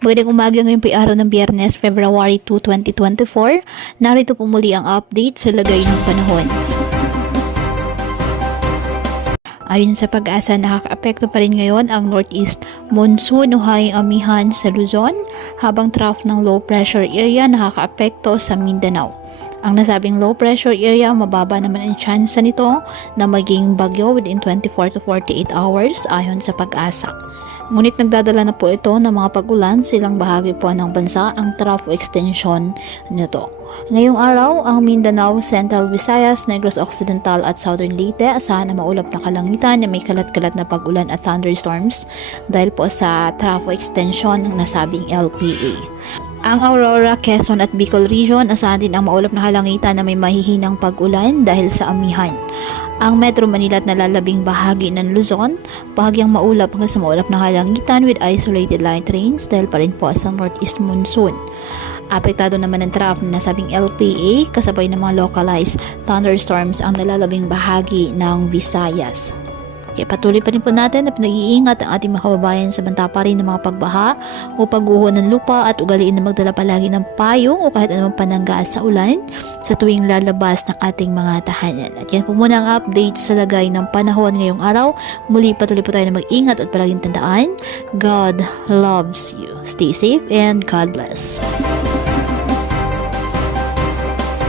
Magandang umaga, ngayon po ay araw ng Biyernes, February 2, 2024. Narito po muli ang update sa lagay ng panahon. Ayon sa Pag-asa, nakakaapekto pa rin ngayon ang northeast monsoon o high amihan sa Luzon, habang trough ng low pressure area nakakaapekto sa Mindanao. Ang nasabing low pressure area, mababa naman ang tsansa nito na maging bagyo within 24 to 48 hours ayon sa Pag-asa. Ngunit nagdadala na po ito ng mga pag-ulan silang bahagi po ng bansa ang trough extension nito. Ngayong araw, ang Mindanao, Central Visayas, Negros Occidental at Southern Leyte asahan na maulap na kalangitan na may kalat-kalat na pag-ulan at thunderstorms dahil po sa trough extension ng nasabing LPA. Ang Aurora, Quezon at Bicol Region asahan din ang maulap na kalangitan na may mahihinang pag-ulan dahil sa amihan. Ang Metro Manila at nalalabing bahagi ng Luzon, bahagyang maulap hanggang sa maulap na kalangitan with isolated light rains dahil pa rin po sa northeast monsoon. Apektado naman ng trough na nasabing LPA kasabay ng mga localized thunderstorms ang nalalabing bahagi ng Visayas. Kaya patuloy pa rin po natin na pinag-iingat ang ating mga kababayan sa banta pa rin ng mga pagbaha o pagguho ng lupa at ugaliin na magdala palagi ng payong o kahit anumang panangga sa ulan sa tuwing lalabas ng ating mga tahanan. At yan po muna ang update sa lagay ng panahon ngayong araw. Muli patuloy po tayo na mag-ingat at palaging tandaan, God loves you. Stay safe and God bless.